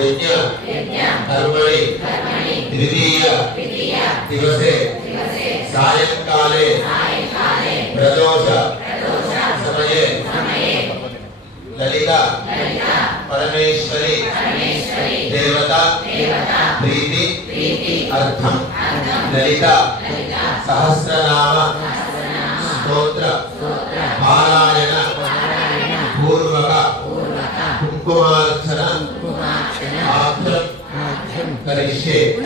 यज्ञ कर्मणि द्वितीय दिवसे सायंकाले प्रदोष समये ललिता परमेश्वरी देवता प्रीति अर्थम ललिता सहस्रनाम स्तोत्र बाला કરે છે.